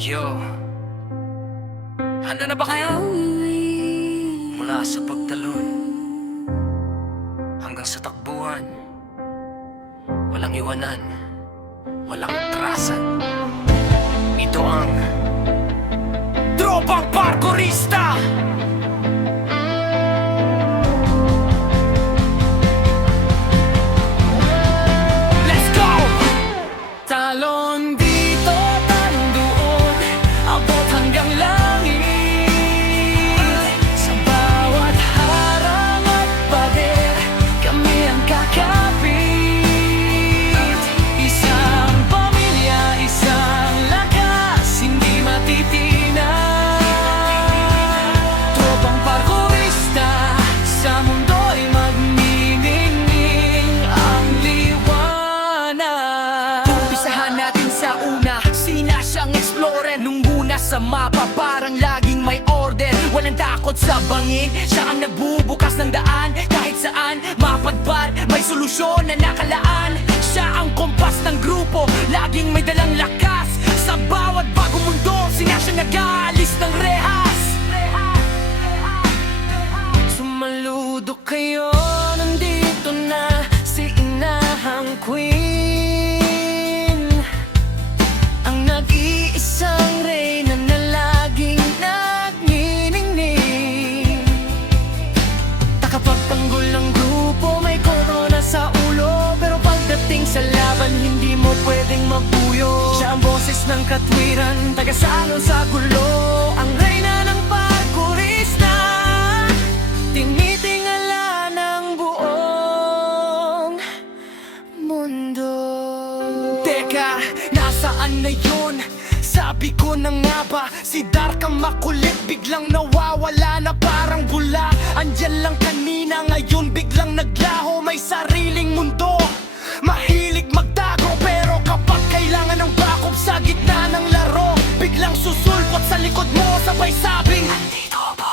Yo, handa na ba kayo? Mula sa pagtalon hanggang sa takbuhan, walang iwanan, walang atrasan. Ito ang Tropang Parkourista! Let's go! Talon dito, talon doon, abot hanggang langit. Sa bawat harang at pader, kami ang kakapit. Isang pamilya, isang lakas, hindi matitinag. Tropang parkourista, sa mundo'y magniningning ang liwanag. Umpisahan natin sa una, sina siyang explorer. Nung una sa mapa, parang laging may order. Walang takot sa bangin, siya ang nagbubukas ng daan. Kahit saan, mapadpad, may solusyon na nakalaan. Siya ang kompas ng grupo, laging may dalang lakas. Sa bawat bagong mundo, sina siya nag-aalis ng rehas. Sumaludo kayo, nandito na si Inahang Queen, ang nag-iisang reyna na laging nagniningning. Takapagtanggol ng grupo, may korona sa ulo, pero pagdating sa laban, hindi mo pwedeng mabuyo. Siya ang boses ng katwiran, taga-salon sa gulo, ang reyna ng parkourista, tinitingala ng buong mundo. Teka, nasaan na yun? Sabi ko na nga ba, si Dark ang makulit, biglang nawawala na parang bula. Andyan lang kanina, ngayon biglang naglaho, may sariling mundo. Mahilig magtago, pero kapag kailangan ng backup sa gitna ng laro, biglang susulpot sa likod mo, sabay sabing, andito po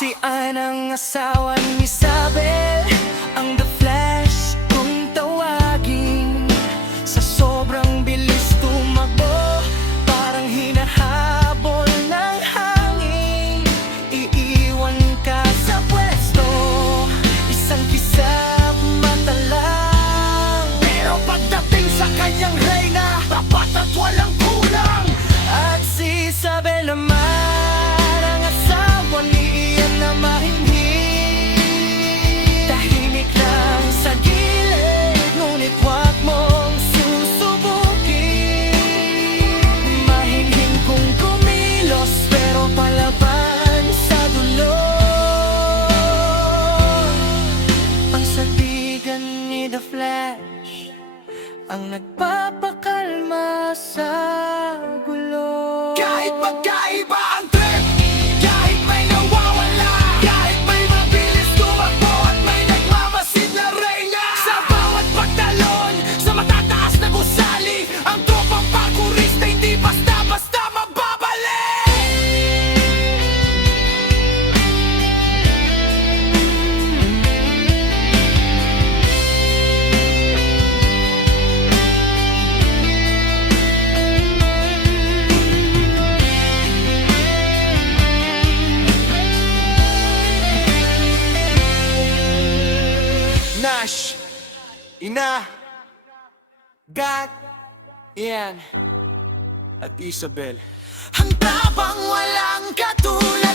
si Anang asawa ni Isabel, ang The Flash kung tawagin. Sa sobrang bilis tumakbo, parang hinahabol ng hangin. Iiwan ka sa pwesto, isang kisap mata lang. Pero pagdating sa kanyang reyna, tapat at walang kulang. At si Isabel naman, ang asawa ni Ian na mahinhin. Tahimik lang sa gilid, ngunit wag mong susubukin. Mahinhin kung kumilos, pero palaban sa dulo. Ang sandigan ni The Flash, ang nagpapakalma sa gulo. Kahit magkaiba ang trip, kahit may nawawala, kahit may mabilis tumakbo at may nagmamasid na reyna. Sa bawat pagtalon, sa matataas na gusali, ang tropang parkourista hindi basta-basta mababalik. Nash, Ina, Gat, Ian, at Isabel. Ang tabang walang katulad.